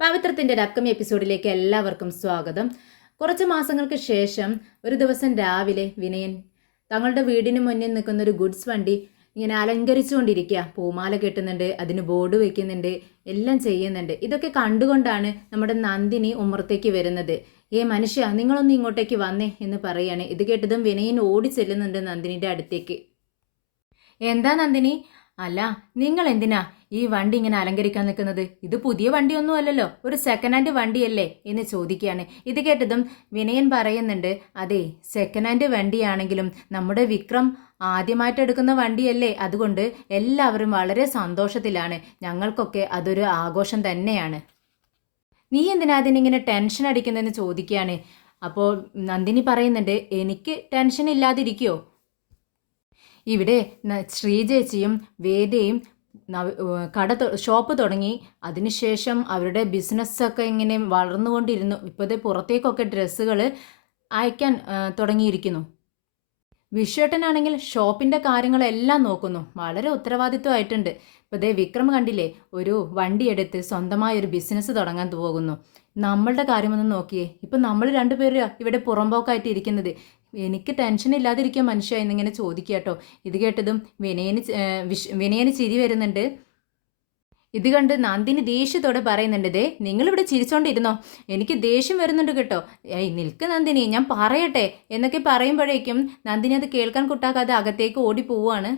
പവിത്രത്തിൻ്റെ ഒരു അപ്കമിങ് എപ്പിസോഡിലേക്ക് എല്ലാവർക്കും സ്വാഗതം. കുറച്ച് മാസങ്ങൾക്ക് ശേഷം ഒരു ദിവസം രാവിലെ വിനയൻ തങ്ങളുടെ വീടിന് മുന്നിൽ നിൽക്കുന്ന ഒരു ഗുഡ്സ് വണ്ടി ഇങ്ങനെ അലങ്കരിച്ചുകൊണ്ടിരിക്കുക. പൂമാല കെട്ടുന്നുണ്ട്, അതിന് ബോർഡ് വെക്കുന്നുണ്ട്, എല്ലാം ചെയ്യുന്നുണ്ട്. ഇതൊക്കെ കണ്ടുകൊണ്ടാണ് നമ്മുടെ നന്ദിനി ഉമ്മറത്തേക്ക് വരുന്നത്. മനുഷ്യ, നിങ്ങളൊന്ന് ഇങ്ങോട്ടേക്ക് വന്നേ എന്ന് പറയാണ്. ഇത് കേട്ടതും വിനയൻ ഓടി ചെല്ലുന്നുണ്ട് നന്ദിനിയുടെ അടുത്തേക്ക്. എന്താ നന്ദിനി? അല്ല, നിങ്ങൾ എന്തിനാ ഈ വണ്ടി ഇങ്ങനെ അലങ്കരിക്കാൻ നിൽക്കുന്നത്? ഇത് പുതിയ വണ്ടിയൊന്നും അല്ലല്ലോ, ഒരു സെക്കൻഡ് ഹാൻഡ് വണ്ടിയല്ലേ എന്ന് ചോദിക്കുകയാണ്. ഇത് കേട്ടതും വിനയൻ പറയുന്നുണ്ട്, അതെ, സെക്കൻഡ് ഹാൻഡ് വണ്ടിയാണെങ്കിലും നമ്മുടെ വിക്രം ആദ്യമായിട്ട് എടുക്കുന്ന വണ്ടിയല്ലേ, അതുകൊണ്ട് എല്ലാവരും വളരെ സന്തോഷത്തിലാണ്. ഞങ്ങൾക്കൊക്കെ അതൊരു ആഘോഷം തന്നെയാണ്. നീ എന്തിനാ അതിനിങ്ങനെ ടെൻഷൻ അടിക്കുന്നതെന്ന് ചോദിക്കുകയാണ്. അപ്പോൾ നന്ദിനി പറയുന്നുണ്ട്, എനിക്ക് ടെൻഷൻ ഇല്ലാതിരിക്കുമോ? ഇവിടെ ശ്രീജേച്ചിയും വേദയും ഷോപ്പ് തുടങ്ങി. അതിനുശേഷം അവരുടെ ബിസിനസ്സൊക്കെ ഇങ്ങനെ വളർന്നുകൊണ്ടിരുന്നു. ഇപ്പോഴത്തെ പുറത്തേക്കൊക്കെ ഡ്രസ്സുകൾ അയക്കാൻ തുടങ്ങിയിരിക്കുന്നു. വിശ്വേട്ടനാണെങ്കിൽ ഷോപ്പിൻ്റെ കാര്യങ്ങളെല്ലാം നോക്കുന്നു. വളരെ ഉത്തരവാദിത്വമായിട്ടുണ്ട്. ഇപ്പോൾ ദേ വിക്രം കണ്ടില്ലേ, ഒരു വണ്ടിയെടുത്ത് സ്വന്തമായൊരു ബിസിനസ് തുടങ്ങാൻ പോകുന്നു. നമ്മളുടെ കാര്യമൊന്നും നോക്കിയേ, ഇപ്പം നമ്മൾ രണ്ടുപേരും ഇവിടെ പുറമ്പോക്കായിട്ട് ഇരിക്കുന്നത്. എനിക്ക് ടെൻഷൻ ഇല്ലാതിരിക്കുക മനുഷ്യ എന്നിങ്ങനെ ചോദിക്കുക കേട്ടോ. ഇത് കേട്ടതും വിനയന് ചിരി വരുന്നുണ്ട്. ഇത് കണ്ട് നന്ദിനി ദേഷ്യത്തോടെ പറയുന്നുണ്ട്, ദേ നിങ്ങളിവിടെ ചിരിച്ചോണ്ടിരുന്നോ, എനിക്ക് ദേഷ്യം വരുന്നുണ്ട് കേട്ടോ. നിൽക്ക് നന്ദിനി, ഞാൻ പറയട്ടെ എന്നൊക്കെ പറയുമ്പോഴേക്കും നന്ദിനി അത് കേൾക്കാൻ കൂട്ടാക്കാതെ അകത്തേക്ക് ഓടി പോവുകയാണ്.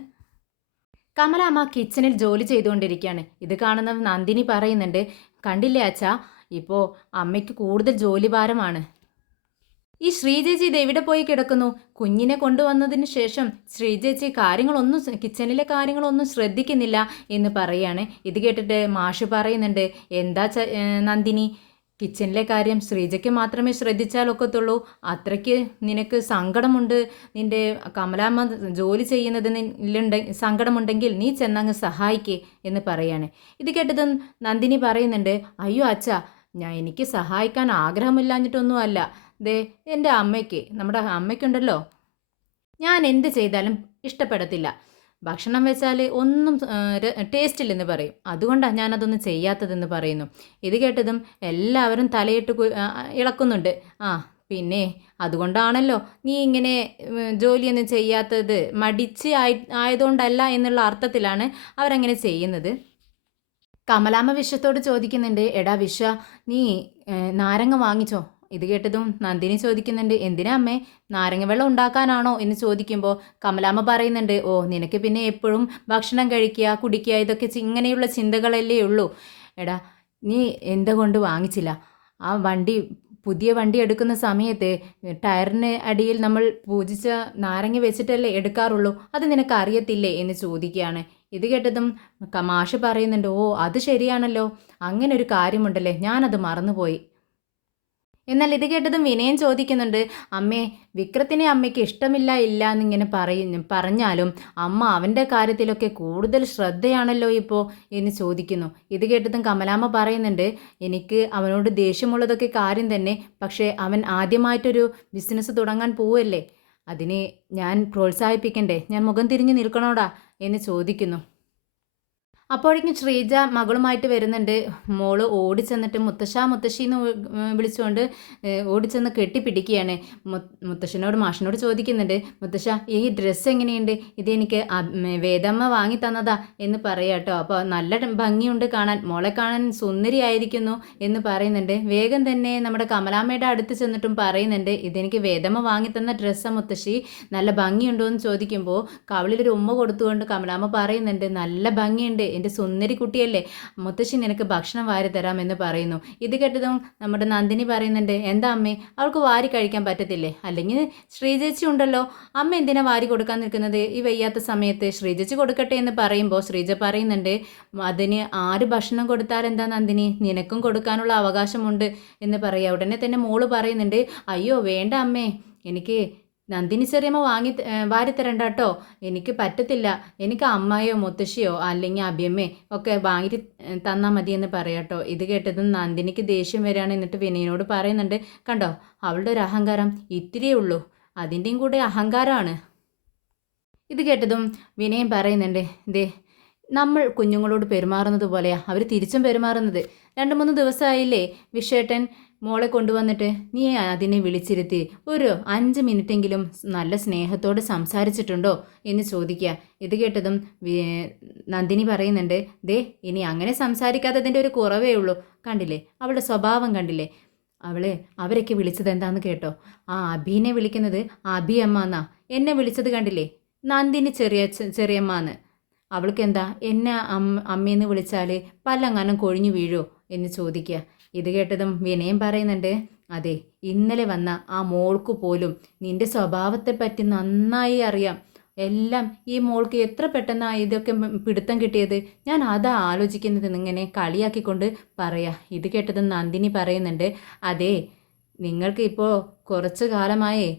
കമലാമ്മ കിച്ചണിൽ ജോലി ചെയ്തുകൊണ്ടിരിക്കുകയാണ്. ഇത് കാണുന്ന നന്ദിനി പറയുന്നുണ്ട്, കണ്ടില്ലേ അച്ഛാ, ഇപ്പോൾ അമ്മയ്ക്ക് കൂടുതൽ ജോലിഭാരമാണ്. ഈ ശ്രീചേച്ചി ഇത് എവിടെ പോയി കിടക്കുന്നു? കുഞ്ഞിനെ കൊണ്ടുവന്നതിന് ശേഷം ശ്രീചേച്ചി കിച്ചണിലെ കാര്യങ്ങളൊന്നും ശ്രദ്ധിക്കുന്നില്ല എന്ന് പറയാണ്. ഇത് കേട്ടിട്ട് മാഷ് പറയുന്നുണ്ട്, എന്താ നന്ദിനി, കിച്ചണിലെ കാര്യം ശ്രീജയ്ക്ക് മാത്രമേ ശ്രദ്ധിച്ചാലൊക്കത്തുള്ളൂ. അത്രയ്ക്ക് നിനക്ക് സങ്കടമുണ്ട്, നിൻ്റെ കമലാമ്മ ജോലി ചെയ്യുന്നതിലുണ്ട് സങ്കടമുണ്ടെങ്കിൽ നീ ചെന്നങ്ങ് സഹായിക്കേ എന്ന് പറയാണ്. ഇത് കേട്ടത് നന്ദിനി പറയുന്നുണ്ട്, അയ്യോ അച്ഛ, എനിക്ക് സഹായിക്കാൻ ആഗ്രഹമില്ലാഞ്ഞിട്ടൊന്നും അല്ല. ദേ എൻ്റെ അമ്മയ്ക്ക്, നമ്മുടെ അമ്മയ്ക്കുണ്ടല്ലോ, ഞാൻ എന്ത് ചെയ്താലും ഇഷ്ടപ്പെടത്തില്ല. ഭക്ഷണം വെച്ചാൽ ഒന്നും ടേസ്റ്റ് ഇല്ലെന്ന് പറയും. അതുകൊണ്ടാണ് ഞാനതൊന്നും ചെയ്യാത്തതെന്ന് പറയുന്നു. ഇത് കേട്ടതും എല്ലാവരും തലയിട്ട് ഇളക്കുന്നുണ്ട്. പിന്നെ അതുകൊണ്ടാണല്ലോ നീ ഇങ്ങനെ ജോലിയൊന്നും ചെയ്യാത്തത്, മടിച്ച് ആയതുകൊണ്ടല്ല എന്നുള്ള അർത്ഥത്തിലാണ് അവരങ്ങനെ ചെയ്യുന്നത്. കമലാമ്മ വിശ്വത്തോട് ചോദിക്കുന്നുണ്ട്, എടാ വിശ്വ, നീ നാരങ്ങ വാങ്ങിച്ചോ? ഇത് കേട്ടതും നന്ദിനി ചോദിക്കുന്നുണ്ട്, എന്തിനാ അമ്മേ, നാരങ്ങ വെള്ളം ഉണ്ടാക്കാനാണോ എന്ന് ചോദിക്കുമ്പോൾ കമലാമ്മ പറയുന്നുണ്ട്, ഓ നിനക്ക് പിന്നെ എപ്പോഴും ഭക്ഷണം കഴിക്കുക കുടിക്കുക ഇതൊക്കെ ഇങ്ങനെയുള്ള ചിന്തകളല്ലേ ഉള്ളൂ. എടാ നീ എന്തുകൊണ്ട് വാങ്ങിച്ചില്ല? ആ പുതിയ വണ്ടി എടുക്കുന്ന സമയത്ത് ടയറിന് അടിയിൽ നമ്മൾ പൂജിച്ച നാരങ്ങ വെച്ചിട്ടല്ലേ എടുക്കാറുള്ളൂ, അത് നിനക്ക് അറിയത്തില്ലേ എന്ന് ചോദിക്കുകയാണ്. ഇത് കേട്ടതും മാഷ് പറയുന്നുണ്ട്, ഓ അത് ശരിയാണല്ലോ, അങ്ങനെ ഒരു കാര്യമുണ്ടല്ലേ, ഞാനത് മറന്നുപോയി. എന്നാൽ ഇത് കേട്ടതും വിനയൻ ചോദിക്കുന്നുണ്ട്, അമ്മേ, വിക്രത്തിനെ അമ്മയ്ക്ക് ഇഷ്ടമില്ല ഇല്ല എന്നിങ്ങനെ പറഞ്ഞാലും അമ്മ അവൻ്റെ കാര്യത്തിലൊക്കെ കൂടുതൽ ശ്രദ്ധയാണല്ലോ ഇപ്പോൾ എന്ന് ചോദിക്കുന്നു. ഇത് കേട്ടതും കമലാമ്മ പറയുന്നുണ്ട്, എനിക്ക് അവനോട് ദേഷ്യമുള്ളതൊക്കെ കാര്യം തന്നെ, പക്ഷേ അവൻ ആദ്യമായിട്ടൊരു ബിസിനസ് തുടങ്ങാൻ പോവല്ലേ, അതിനെ ഞാൻ പ്രോത്സാഹിപ്പിക്കണ്ടേ, ഞാൻ മുഖം തിരിഞ്ഞ് നിൽക്കണോടാ എന്ന് ചോദിക്കുന്നു. അപ്പോഴേക്കും ശ്രീജ മകളുമായിട്ട് വരുന്നുണ്ട്. മോള് ഓടിച്ചെന്നിട്ട് മുത്തശ്ശി എന്ന് വിളിച്ചുകൊണ്ട് ഓടിച്ചെന്ന് കെട്ടിപ്പിടിക്കുകയാണ്. മുത്തശ്ശനോട് മാഷിനോട് ചോദിക്കുന്നുണ്ട്, മുത്തശ്ശ ഈ ഡ്രസ്സ് എങ്ങനെയുണ്ട്, ഇതെനിക്ക് വേദമ്മ വാങ്ങി തന്നതാ എന്ന് പറയാം കേട്ടോ. അപ്പോൾ നല്ല ഭംഗിയുണ്ട് കാണാൻ, മോളെ കാണാൻ സുന്ദരിയായിരിക്കുന്നു എന്ന് പറയുന്നുണ്ട്. വേഗം തന്നെ നമ്മുടെ കമലാമ്മയുടെ അടുത്ത് ചെന്നിട്ടും പറയുന്നുണ്ട്, ഇതെനിക്ക് വേദമ്മ വാങ്ങി തന്ന ഡ്രസ്സാ മുത്തശ്ശി, നല്ല ഭംഗിയുണ്ടോ എന്ന് ചോദിക്കുമ്പോൾ കവളിലൊരു ഉമ്മ കൊടുത്തുകൊണ്ട് കമലാമ്മ പറയുന്നുണ്ട്, നല്ല ഭംഗിയുണ്ട്, എൻ്റെ സുന്ദരി കുട്ടിയല്ലേ, മുത്തശ്ശി നിനക്ക് ഭക്ഷണം വാരി തരാമെന്ന് പറയുന്നു. ഇത് കേട്ടതും നമ്മുടെ നന്ദിനി പറയുന്നുണ്ട്, എന്താ അമ്മേ, അവൾക്ക് വാരി കഴിക്കാൻ പറ്റത്തില്ലേ, അല്ലെങ്കിൽ ശ്രീചേച്ചി ഉണ്ടല്ലോ, അമ്മ എന്തിനാ വാരി കൊടുക്കാൻ നിൽക്കുന്നത്, ഈ വയ്യാത്ത സമയത്ത് ശ്രീചേച്ചി കൊടുക്കട്ടെ എന്ന് പറയുമ്പോൾ ശ്രീജ പറയുന്നുണ്ട്, അതിന് ആര് ഭക്ഷണം കൊടുത്താൽ എന്താ നന്ദിനി, നിനക്കും കൊടുക്കാനുള്ള അവകാശമുണ്ട് എന്ന് പറയുക. ഉടനെ തന്നെ മോള് പറയുന്നുണ്ട്, അയ്യോ വേണ്ട അമ്മേ, എനിക്ക് നന്ദിനി ചെറിയമ്മ വാരിത്തരണ്ട കേട്ടോ, എനിക്ക് പറ്റത്തില്ല, എനിക്ക് അമ്മയോ മുത്തശ്ശിയോ അല്ലെങ്കിൽ അഭിയമ്മേ ഒക്കെ വാങ്ങി തന്നാൽ മതിയെന്ന് പറയാട്ടോ. ഇത് കേട്ടതും നന്ദിനിക്ക് ദേഷ്യം വരികയാണ്. എന്നിട്ട് വിനയനോട് പറയുന്നുണ്ട്, കണ്ടോ അവളുടെ ഒരു അഹങ്കാരം ഇത്തിരിയേ ഉള്ളൂ, അതിൻ്റെയും കൂടെ അഹങ്കാരമാണ്. ഇത് കേട്ടതും വിനയൻ പറയുന്നുണ്ട്, ദേ നമ്മൾ കുഞ്ഞുങ്ങളോട് പെരുമാറുന്നത് പോലെയാണ് അവർ തിരിച്ചും പെരുമാറുന്നത്. 2-3 ദിവസമായില്ലേ വിഷേട്ടൻ മോളെ കൊണ്ടുവന്നിട്ട്, നീ അതിനെ വിളിച്ചിരുത്തി ഒരു 5 മിനിറ്റെങ്കിലും നല്ല സ്നേഹത്തോടെ സംസാരിച്ചിട്ടുണ്ടോ എന്ന് ചോദിക്കുക. ഇത് കേട്ടതും നന്ദിനി പറയുന്നുണ്ട്, ദേ ഇനി അങ്ങനെ സംസാരിക്കാത്തതിൻ്റെ ഒരു കുറവേ ഉള്ളൂ. കണ്ടില്ലേ അവളുടെ സ്വഭാവം കണ്ടില്ലേ, അവരൊക്കെ വിളിച്ചത് എന്താന്ന് കേട്ടോ, ആ അബീനെ വിളിക്കുന്നത് അബി അമ്മ എന്നാ, എന്നെ വിളിച്ചത് കണ്ടില്ലേ നന്ദിനി ചെറിയമ്മ എന്ന്. അവൾക്ക് എന്താ എന്നെ അമ്മയെന്ന് വിളിച്ചാൽ പല്ലങ്ങാനും കൊഴിഞ്ഞു വീഴോ എന്ന് ചോദിക്കുക. ഇത് കേട്ടതും വിനയം പറയുന്നുണ്ട്, അതെ ഇന്നലെ വന്ന ആ മോൾക്ക് പോലും നിന്റെ സ്വഭാവത്തെപ്പറ്റി നന്നായി അറിയാം. എല്ലാം ഈ മോൾക്ക് എത്ര പെട്ടെന്നാണ് ഇതൊക്കെ പിടുത്തം കിട്ടിയത്, ഞാൻ അതാ ആലോചിക്കുന്നത് എന്നിങ്ങനെ കളിയാക്കിക്കൊണ്ട് പറയാ. ഇത് കേട്ടതും നന്ദിനി പറയുന്നുണ്ട്, അതെ നിങ്ങൾക്ക് ഇപ്പോൾ കുറച്ച് കാലമായേ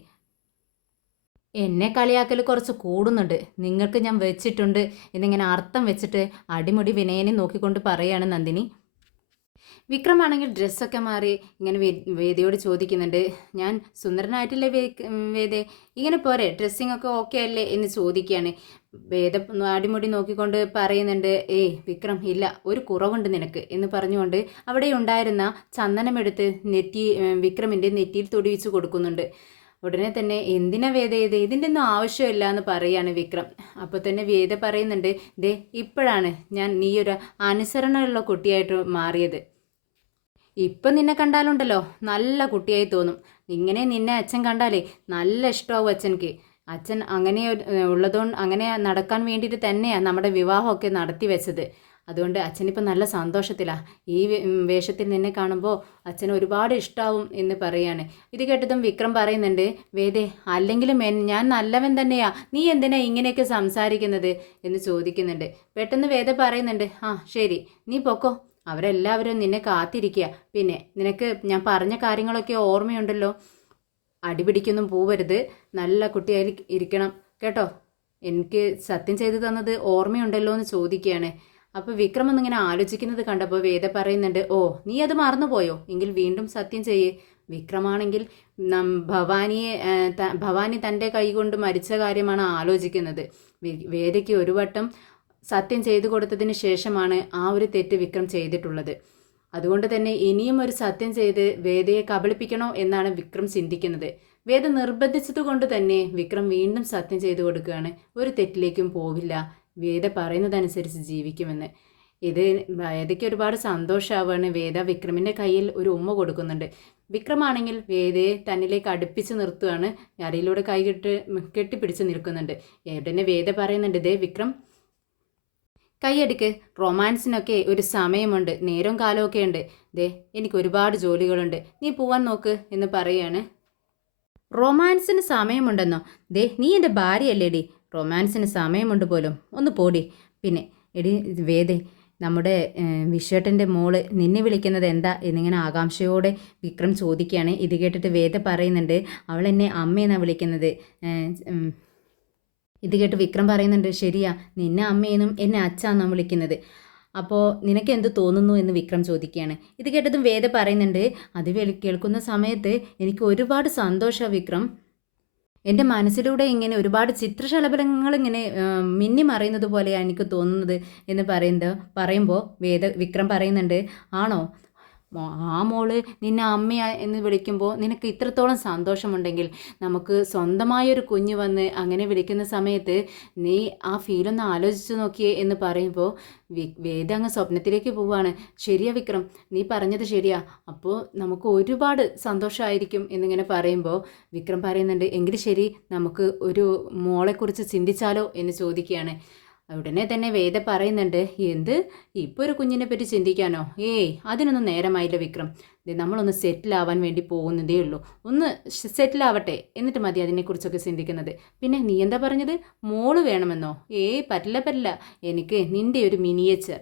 എന്നെ കളിയാക്കൽ കുറച്ച് കൂടുന്നുണ്ട്, നിങ്ങൾക്ക് ഞാൻ വെച്ചിട്ടുണ്ട് എന്നിങ്ങനെ അർത്ഥം വെച്ചിട്ട് അടിമുടി വിനയനെ നോക്കിക്കൊണ്ട് പറയാണ് നന്ദിനി. വിക്രമാണെങ്കിൽ ഡ്രസ്സൊക്കെ മാറി ഇങ്ങനെ വേദയോട് ചോദിക്കുന്നുണ്ട്, ഞാൻ സുന്ദരനായിട്ടില്ലേ വേദേ, ഇങ്ങനെ പോരെ, ഡ്രസ്സിങ് ഒക്കെ ഓക്കെ അല്ലേ എന്ന് ചോദിക്കുകയാണ്. വേദ അടിമുടി നോക്കിക്കൊണ്ട് പറയുന്നുണ്ട്, വിക്രം ഇല്ല, ഒരു കുറവുണ്ട് നിനക്ക് എന്ന് പറഞ്ഞുകൊണ്ട് അവിടെ ഉണ്ടായിരുന്ന ചന്ദനമെടുത്ത് വിക്രമിൻ്റെ നെറ്റിയിൽ തൊടിവിച്ച് കൊടുക്കുന്നുണ്ട്. ഉടനെ തന്നെ എന്തിനാ വേദ ഇതിൻ്റെ ഒന്നും ആവശ്യമില്ല എന്ന് പറയാണ് വിക്രം. അപ്പോൾ തന്നെ വേദ പറയുന്നുണ്ട്, ദേ ഇപ്പോഴാണ് നീയൊരു അനുസരണമുള്ള കുട്ടിയായിട്ട് മാറിയത്. ഇപ്പം നിന്നെ കണ്ടാലുണ്ടല്ലോ നല്ല കുട്ടിയായി തോന്നും. ഇങ്ങനെ നിന്നെ അച്ഛൻ കണ്ടാലേ നല്ല ഇഷ്ടമാവും അച്ഛനക്ക്. അച്ഛൻ അങ്ങനെ ഉള്ളതുകൊണ്ട് അങ്ങനെ നടക്കാൻ വേണ്ടിയിട്ട് തന്നെയാണ് നമ്മുടെ വിവാഹമൊക്കെ നടത്തി വെച്ചത്. അതുകൊണ്ട് അച്ഛനിപ്പോൾ നല്ല സന്തോഷത്തിലാണ്. ഈ വേഷത്തിൽ നിന്നെ കാണുമ്പോൾ അച്ഛന് ഒരുപാട് ഇഷ്ടമാവും എന്ന് പറയാണ്. ഇത് കേട്ടതും വിക്രം പറയുന്നുണ്ട്, വേദേ അല്ലെങ്കിലും ഞാൻ നല്ലവൻ തന്നെയാ, നീ എന്തിനാ ഇങ്ങനെയൊക്കെ സംസാരിക്കുന്നത് എന്ന് ചോദിക്കുന്നുണ്ട്. പെട്ടെന്ന് വേദ പറയുന്നുണ്ട്, ആ ശരി നീ പൊക്കോ, അവരെല്ലാവരും നിന്നെ കാത്തിരിക്കുക. പിന്നെ നിനക്ക് ഞാൻ പറഞ്ഞ കാര്യങ്ങളൊക്കെ ഓർമ്മയുണ്ടല്ലോ, അടിപിടിക്കൊന്നും പോവരുത്, നല്ല കുട്ടിയായി ഇരിക്കണം കേട്ടോ, എനിക്ക് സത്യം ചെയ്തു തന്നത് ഓർമ്മയുണ്ടല്ലോ എന്ന് ചോദിക്കുകയാണ്. അപ്പോൾ വിക്രം എന്നിങ്ങനെ ആലോചിക്കുന്നത് കണ്ടപ്പോൾ വേദ പറയുന്നുണ്ട്, ഓ നീ അത് മറന്നുപോയോ, എങ്കിൽ വീണ്ടും സത്യം ചെയ്യേ. വിക്രമാണെങ്കിൽ ഭവാനി തൻ്റെ കൈകൊണ്ട് മരിച്ച കാര്യമാണ് ആലോചിക്കുന്നത്. വേദയ്ക്ക് ഒരു വട്ടം സത്യം ചെയ്തു കൊടുത്തതിന് ശേഷമാണ് ആ ഒരു തെറ്റ് വിക്രം ചെയ്തിട്ടുള്ളത്. അതുകൊണ്ട് തന്നെ ഇനിയും ഒരു സത്യം ചെയ്ത് വേദയെ കബളിപ്പിക്കണോ എന്നാണ് വിക്രം ചിന്തിക്കുന്നത്. വേദ നിർബന്ധിച്ചത് കൊണ്ട് തന്നെ വിക്രം വീണ്ടും സത്യം ചെയ്തു കൊടുക്കുകയാണ്, ഒരു തെറ്റിലേക്കും പോവില്ല, വേദ പറയുന്നതനുസരിച്ച് ജീവിക്കുമെന്ന്. ഇത് വേദയ്ക്ക് ഒരുപാട് സന്തോഷമാവുകയാണ്. വേദ വിക്രമിൻ്റെ കയ്യിൽ ഒരു ഉമ്മ കൊടുക്കുന്നുണ്ട്. വിക്രമാണെങ്കിൽ വേദയെ തന്നിലേക്ക് അടുപ്പിച്ച് നിർത്തുകയാണ്, അരയിലൂടെ കെട്ടിപ്പിടിച്ച് നിൽക്കുന്നുണ്ട്. ഉടനെ വേദ പറയുന്നുണ്ട്, ദേ വിക്രം കൈയടിക്ക്, റൊമാൻസിനൊക്കെ ഒരു സമയമുണ്ട്, നേരം കാലമൊക്കെ ഉണ്ട്, ദേ എനിക്ക് ഒരുപാട് ജോലികളുണ്ട്, നീ പോവാൻ നോക്ക് എന്ന് പറയാണ്. റൊമാൻസിന് സമയമുണ്ടെന്നോ, ദേ നീ എൻ്റെ ഭാര്യയല്ലേടി, റൊമാൻസിന് സമയമുണ്ട് പോലും, ഒന്ന് പോടി. പിന്നെ എടി വേദേ, നമ്മുടെ വിശ്വേട്ടൻ്റെ മോള് നിന്നെ വിളിക്കുന്നത് എന്താ എന്നിങ്ങനെ ആകാംക്ഷയോടെ വിക്രം ചോദിക്കുകയാണ്. ഇത് കേട്ടിട്ട് വേദ പറയുന്നുണ്ട്, അവൾ എന്നെ അമ്മയെന്നാണ് വിളിക്കുന്നത്. ഇത് കേട്ട് വിക്രം പറയുന്നുണ്ട്, ശരിയാ, നിന്നെ അമ്മയെന്നും എന്നെ അച്ഛാന്നാണ് വിളിക്കുന്നത്, അപ്പോൾ നിനക്ക് എന്ത് തോന്നുന്നു എന്ന് വിക്രം ചോദിക്കുകയാണ്. ഇത് കേട്ടതും വേദ പറയുന്നുണ്ട്, അത് കേൾക്കുന്ന സമയത്ത് എനിക്ക് ഒരുപാട് സന്തോഷമാണ് വിക്രം, എൻ്റെ മനസ്സിലൂടെ ഇങ്ങനെ ഒരുപാട് ചിത്രശലഭങ്ങൾ ഇങ്ങനെ മിന്നി മറയുന്നത് പോലെയാണ് എനിക്ക് തോന്നുന്നത് എന്ന് പറയുമ്പോൾ വിക്രം പറയുന്നുണ്ട്, ആണോ, ആ മോള് നിന്നെ അമ്മ എന്ന് വിളിക്കുമ്പോൾ നിനക്ക് ഇത്രത്തോളം സന്തോഷമുണ്ടെങ്കിൽ നമുക്ക് സ്വന്തമായൊരു കുഞ്ഞ് വന്ന് അങ്ങനെ വിളിക്കുന്ന സമയത്ത് നീ ആ ഫീലൊന്ന് ആലോചിച്ച് നോക്കിയേ എന്ന് പറയുമ്പോൾ വേദ അങ്ങ് സ്വപ്നത്തിലേക്ക് പോവുകയാണ്. ശരിയാ വിക്രം, നീ പറഞ്ഞത് ശരിയാ, അപ്പോൾ നമുക്ക് ഒരുപാട് സന്തോഷമായിരിക്കും എന്നിങ്ങനെ പറയുമ്പോൾ വിക്രം പറയുന്നുണ്ട്, എങ്കിൽ ശരി നമുക്ക് ഒരു മോളെക്കുറിച്ച് ചിന്തിച്ചാലോ എന്ന് ചോദിക്കുകയാണ്. ഉടനെ തന്നെ വേദ പറയുന്നുണ്ട്, എന്ത് ഇപ്പോൾ ഒരു കുഞ്ഞിനെ പറ്റി ചിന്തിക്കാനോ, അതിനൊന്നും നേരമായില്ല വിക്രം, നമ്മളൊന്ന് സെറ്റിലാവാൻ വേണ്ടി പോകുന്നതേ ഉള്ളൂ, ഒന്ന് സെറ്റിലാവട്ടെ എന്നിട്ട് മതി അതിനെക്കുറിച്ചൊക്കെ ചിന്തിക്കുന്നത്. പിന്നെ നീ എന്താ പറഞ്ഞത്, മോള് വേണമെന്നോ, പറ്റില്ല, എനിക്ക് നിൻ്റെ ഒരു മിനിയേച്ചർ,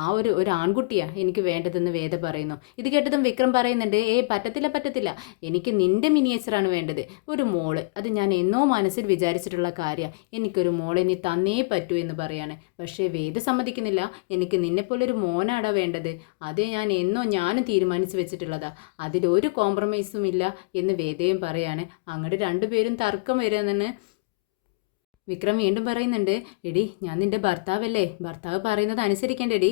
ആ ഒരു ആൺകുട്ടിയാ എനിക്ക് വേണ്ടതെന്ന് വേദ പറയുന്നു. ഇത് കേട്ടതും വിക്രം പറയുന്നുണ്ട്, പറ്റത്തില്ല, എനിക്ക് നിൻ്റെ മിനിയേച്ചറാണ് വേണ്ടത്, ഒരു മോള്, അത് ഞാൻ എന്നോ മനസ്സിൽ വിചാരിച്ചിട്ടുള്ള കാര്യമാണ്, എനിക്കൊരു മോളെ നീ തന്നേ പറ്റൂ എന്ന് പറയാണ്. പക്ഷേ വേദ സമ്മതിക്കുന്നില്ല, എനിക്ക് നിന്നെപ്പോലൊരു മോനാടാ വേണ്ടത്, അത് ഞാനും തീരുമാനിച്ച് വെച്ചിട്ടുള്ളതാ, അതിലൊരു കോംപ്രമൈസും ഇല്ല എന്ന് വേദയും പറയാണ്. അങ്ങോട്ട് രണ്ടുപേരും തർക്കം വരുമെന്ന് വിക്രം വീണ്ടും പറയുന്നുണ്ട്, എടി ഞാൻ നിന്റെ ഭർത്താവല്ലേ, ഭർത്താവ് പറയുന്നത് അനുസരിക്കേണ്ടടി,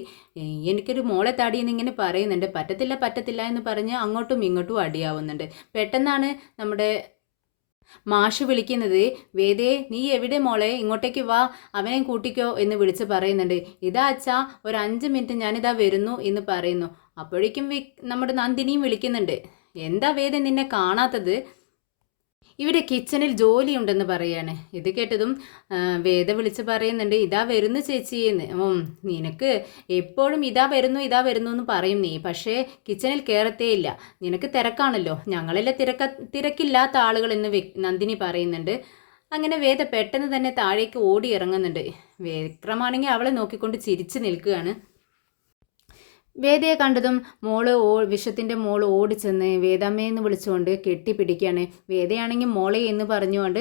എനിക്കൊരു മോളെ താടിയെന്ന് ഇങ്ങനെ പറയുന്നുണ്ട്, പറ്റത്തില്ല പറ്റത്തില്ല എന്ന് പറഞ്ഞ് അങ്ങോട്ടും ഇങ്ങോട്ടും അടിയാവുന്നുണ്ട്. പെട്ടെന്നാണ് നമ്മുടെ മാഷ് വിളിക്കുന്നത്, വേദേ നീ എവിടെ മോളെ, ഇങ്ങോട്ടേക്ക് വാ, അവനെ കൂട്ടിക്കോ എന്ന് വിളിച്ച് പറയുന്നുണ്ട്. ഇതാ അച്ഛാ, ഒരു 5 മിനിറ്റ് ഞാനിതാ വരുന്നു എന്ന് പറയുന്നു. അപ്പോഴേക്കും നമ്മുടെ നന്ദിനിയും വിളിക്കുന്നുണ്ട്, എന്താ വേദ നിന്നെ കാണാത്തത്, ഇവിടെ കിച്ചണിൽ ജോലിയുണ്ടെന്ന് പറയാണ്. ഇത് കേട്ടതും വേദ വിളിച്ച് പറയുന്നുണ്ട്, ഇതാ വരുന്നു ചേച്ചിയെന്ന്. നിനക്ക് എപ്പോഴും ഇതാ വരുന്നു എന്ന് പറയും നീ, പക്ഷേ കിച്ചണിൽ കയറത്തേ ഇല്ല, നിനക്ക് തിരക്കാണല്ലോ, ഞങ്ങളെല്ലാം തിരക്കില്ലാത്ത ആളുകൾ എന്ന് നന്ദിനി പറയുന്നുണ്ട്. അങ്ങനെ വേദ പെട്ടെന്ന് തന്നെ താഴേക്ക് ഓടി ഇറങ്ങുന്നുണ്ട്. വിക്രമാണെങ്കിൽ അവളെ നോക്കിക്കൊണ്ട് ചിരിച്ചു നിൽക്കുകയാണ്. വേദയെ കണ്ടതും വിഷത്തിൻ്റെ മോള് ഓടിച്ചെന്ന് വേദമ്മയെന്ന് വിളിച്ചുകൊണ്ട് കെട്ടിപ്പിടിക്കുകയാണ്. വേദയാണെങ്കിൽ മോളെ എന്ന് പറഞ്ഞുകൊണ്ട്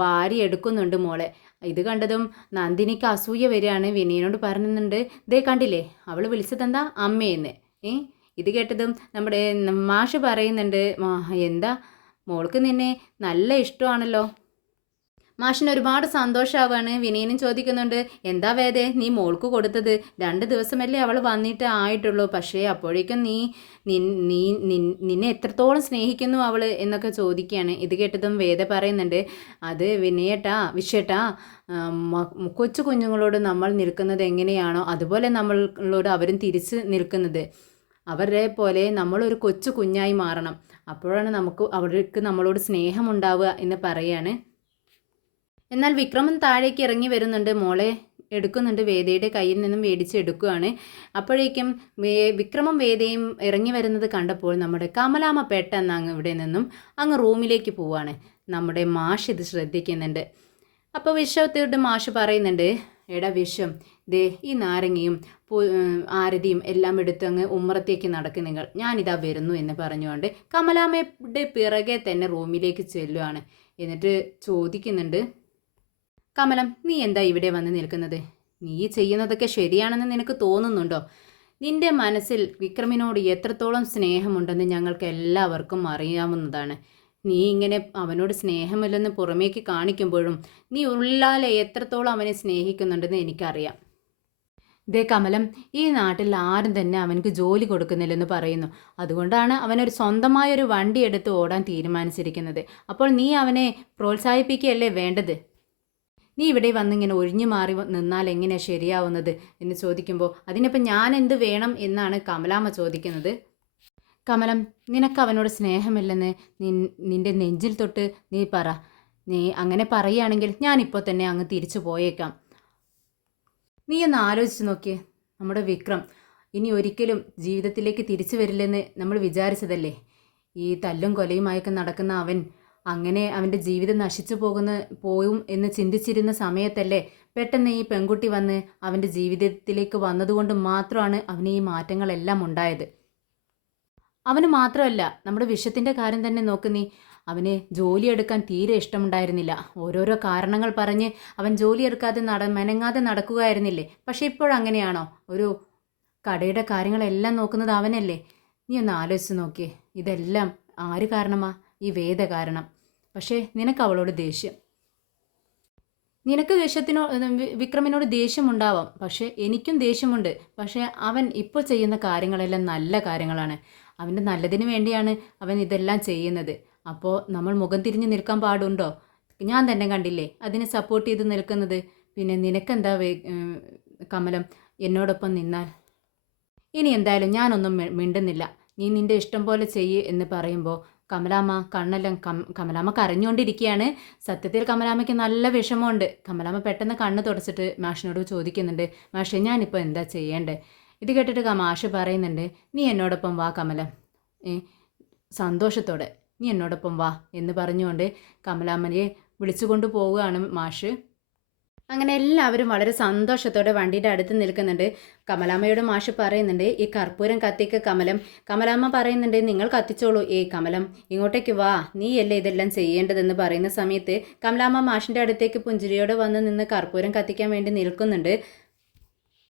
വാരി എടുക്കുന്നുണ്ട് മോളെ. ഇത് കണ്ടതും നന്ദിനിക്ക് അസൂയ വരികയാണ്. വിനയനോട് പറയുന്നുണ്ട്, ദേ കണ്ടില്ലേ അവൾ വിളിച്ചതെന്താ അമ്മയെന്ന്. ഇത് കേട്ടതും നമ്മുടെ മാഷ് പറയുന്നുണ്ട്, എന്താ മോൾക്ക് നിന്നെ നല്ല ഇഷ്ടമാണല്ലോ. മാഷിന് ഒരുപാട് സന്തോഷമാവാണ്. വിനയനും ചോദിക്കുന്നുണ്ട്, എന്താ വേദേ നീ മോൾക്ക് കൊടുത്തത്, 2 ദിവസമല്ലേ അവൾ വന്നിട്ട് ആയിട്ടുള്ളൂ, പക്ഷേ അപ്പോഴേക്കും നിന്നെ എത്രത്തോളം സ്നേഹിക്കുന്നു അവൾ എന്നൊക്കെ ചോദിക്കുകയാണ്. ഇത് കേട്ടതും വേദ പറയുന്നുണ്ട്, അത് വിഷേട്ടാ, കൊച്ചു കുഞ്ഞുങ്ങളോട് നമ്മൾ നിൽക്കുന്നത് എങ്ങനെയാണോ അതുപോലെ നമ്മളോട് അവരും തിരിച്ച് നിൽക്കുന്നത്. അവരെ പോലെ നമ്മളൊരു കൊച്ചു കുഞ്ഞായി മാറണം, അപ്പോഴാണ് അവർക്ക് നമ്മളോട് സ്നേഹമുണ്ടാവുക എന്ന് പറയാണ്. എന്നാൽ വിക്രമൻ താഴേക്ക് ഇറങ്ങി വരുന്നുണ്ട്, മോളെ എടുക്കുന്നുണ്ട്, വേദയുടെ കയ്യിൽ നിന്നും മേടിച്ചെടുക്കുകയാണ്. അപ്പോഴേക്കും വിക്രമം വേദയും ഇറങ്ങി വരുന്നത് കണ്ടപ്പോൾ നമ്മുടെ കമലാമ്മ പെട്ടെന്ന് ഇവിടെ നിന്നും റൂമിലേക്ക് പോവാണ്. നമ്മുടെ മാഷ് ഇത് ശ്രദ്ധിക്കുന്നുണ്ട്. അപ്പോൾ വിശ്വത്തോട് മാഷ് പറയുന്നുണ്ട്, എടാ വിശ്വം, ദേ ഈ നാരങ്ങയും ആരതിയും എല്ലാം എടുത്ത് ഉമ്മറത്തേക്ക് നടക്കും നിങ്ങൾ, ഞാനിതാ വരുന്നു എന്ന് പറഞ്ഞുകൊണ്ട് കമലാമ്മയുടെ പിറകെ തന്നെ റൂമിലേക്ക് ചെല്ലുകയാണ്. എന്നിട്ട് ചോദിക്കുന്നുണ്ട്, കമലം നീ എന്താ ഇവിടെ വന്ന് നിൽക്കുന്നത്, നീ ചെയ്യുന്നതൊക്കെ ശരിയാണെന്ന് നിനക്ക് തോന്നുന്നുണ്ടോ, നിന്റെ മനസ്സിൽ വിക്രമിനോട് എത്രത്തോളം സ്നേഹമുണ്ടെന്ന് ഞങ്ങൾക്ക് എല്ലാവർക്കും അറിയാവുന്നതാണ്. നീ ഇങ്ങനെ അവനോട് സ്നേഹമില്ലെന്ന് പുറമേക്ക് കാണിക്കുമ്പോഴും നീ ഉള്ളാലെ എത്രത്തോളം അവനെ സ്നേഹിക്കുന്നുണ്ടെന്ന് എനിക്കറിയാം. ദേ കമലം, ഈ നാട്ടിൽ ആരും തന്നെ അവനക്ക് ജോലി കൊടുക്കുന്നില്ലെന്ന് പറയുന്നു, അതുകൊണ്ടാണ് അവനൊരു സ്വന്തമായൊരു വണ്ടി എടുത്ത് ഓടാൻ തീരുമാനിച്ചിരിക്കുന്നത്. അപ്പോൾ നീ അവനെ പ്രോത്സാഹിപ്പിക്കുകയല്ലേ വേണ്ടത്, നീ ഇവിടെ വന്നിങ്ങനെ ഒഴിഞ്ഞു മാറി നിന്നാൽ എങ്ങനെയാണ് ശരിയാവുന്നത് എന്ന് ചോദിക്കുമ്പോൾ അതിനിപ്പോൾ ഞാൻ എന്ത് വേണം എന്നാണ് കമലാമ്മ ചോദിക്കുന്നത്. കമലം, നിനക്ക് അവനോട് സ്നേഹമില്ലെന്ന് നിന്റെ നെഞ്ചിൽ തൊട്ട് നീ പറ, നീ അങ്ങനെ പറയുകയാണെങ്കിൽ ഞാനിപ്പോൾ തന്നെ അങ്ങ് തിരിച്ചു പോയേക്കാം. നീ ഒന്ന് ആലോചിച്ച് നോക്കിയേ, നമ്മുടെ വിക്രം ഇനി ഒരിക്കലും ജീവിതത്തിലേക്ക് തിരിച്ചു വരില്ലെന്ന് നമ്മൾ വിചാരിച്ചതല്ലേ, ഈ തല്ലും കൊലയുമായൊക്കെ നടക്കുന്ന അവൻ അങ്ങനെ അവൻ്റെ ജീവിതം നശിച്ചു പോവും എന്ന് ചിന്തിച്ചിരുന്ന സമയത്തല്ലേ പെട്ടെന്ന് ഈ പെൺകുട്ടി വന്ന് അവൻ്റെ ജീവിതത്തിലേക്ക് വന്നതുകൊണ്ട് മാത്രമാണ് അവന് ഈ മാറ്റങ്ങളെല്ലാം ഉണ്ടായത്. അവന് മാത്രമല്ല, നമ്മുടെ വിഷത്തിൻ്റെ കാര്യം തന്നെ നോക്കുന്നീ, അവന് ജോലിയെടുക്കാൻ തീരെ ഇഷ്ടമുണ്ടായിരുന്നില്ല. ഓരോരോ കാരണങ്ങൾ പറഞ്ഞ് അവൻ ജോലിയെടുക്കാതെ മെനങ്ങാതെ നടക്കുകയായിരുന്നില്ലേ. പക്ഷേ ഇപ്പോഴങ്ങനെയാണോ? ഒരു കടയുടെ കാര്യങ്ങളെല്ലാം നോക്കുന്നത് അവനല്ലേ. നീ ഒന്ന് ആലോചിച്ച് നോക്കിയേ, ഇതെല്ലാം ആര് കാരണമാ? ഈ വേദ കാരണം. പക്ഷേ നിനക്ക് അവളോട് ദേഷ്യം, നിനക്ക് വിക്രമിനോട് ദേഷ്യമുണ്ടാവാം, പക്ഷേ എനിക്കും ദേഷ്യമുണ്ട്. പക്ഷേ അവൻ ഇപ്പോൾ ചെയ്യുന്ന കാര്യങ്ങളെല്ലാം നല്ല കാര്യങ്ങളാണ്, അവൻ്റെ നല്ലതിന് വേണ്ടിയാണ് അവൻ ഇതെല്ലാം ചെയ്യുന്നത്. അപ്പോൾ നമ്മൾ മുഖം തിരിഞ്ഞ് നിൽക്കാൻ പാടുണ്ടോ? ഞാൻ തന്നെ കണ്ടില്ലേ അതിനെ സപ്പോർട്ട് ചെയ്ത് നിൽക്കുന്നത്. പിന്നെ നിനക്കെന്താ കമലം എന്നോടൊപ്പം നിന്നാൽ? ഇനി എന്തായാലും ഞാനൊന്നും മിണ്ടുന്നില്ല, നീ നിൻ്റെ ഇഷ്ടം പോലെ ചെയ്യ് എന്ന് പറയുമ്പോൾ കമലാമ്മ കമലാമ്മ കരഞ്ഞുകൊണ്ടിരിക്കുകയാണ്. സത്യത്തിൽ കമലാമ്മയ്ക്ക് നല്ല വിഷമമുണ്ട്. കമലാമ്മ പെട്ടെന്ന് കണ്ണ് തുടച്ചിട്ട് മാഷിനോട് ചോദിക്കുന്നുണ്ട്, മാഷെ ഞാനിപ്പോൾ എന്താ ചെയ്യേണ്ടത്? ഇത് കേട്ടിട്ട് മാഷ് പറയുന്നുണ്ട്, നീ എന്നോടൊപ്പം വാ കമലം, സന്തോഷത്തോടെ നീ എന്നോടൊപ്പം വാ എന്ന് പറഞ്ഞുകൊണ്ട് കമലാമ്മയെ വിളിച്ചുകൊണ്ട് പോവുകയാണ് മാഷ്. അങ്ങനെ എല്ലാവരും വളരെ സന്തോഷത്തോടെ വണ്ടിയുടെ അടുത്ത് നിൽക്കുന്നുണ്ട്. കമലാമ്മയോട് മാഷ് പറയുന്നുണ്ട്, ഈ കർപ്പൂരം കത്തിക്ക് കമലം. കമലാമ്മ പറയുന്നുണ്ട്, നിങ്ങൾ കത്തിച്ചോളൂ. കമലം ഇങ്ങോട്ടേക്ക് വാ, നീയല്ലേ ഇതെല്ലാം ചെയ്യേണ്ടതെന്ന് പറയുന്ന സമയത്ത് കമലാമ്മ മാഷിൻ്റെ അടുത്തേക്ക് പുഞ്ചിരിയോടെ വന്ന് നിന്ന് കർപ്പൂരം കത്തിക്കാൻ വേണ്ടി നിൽക്കുന്നുണ്ട്.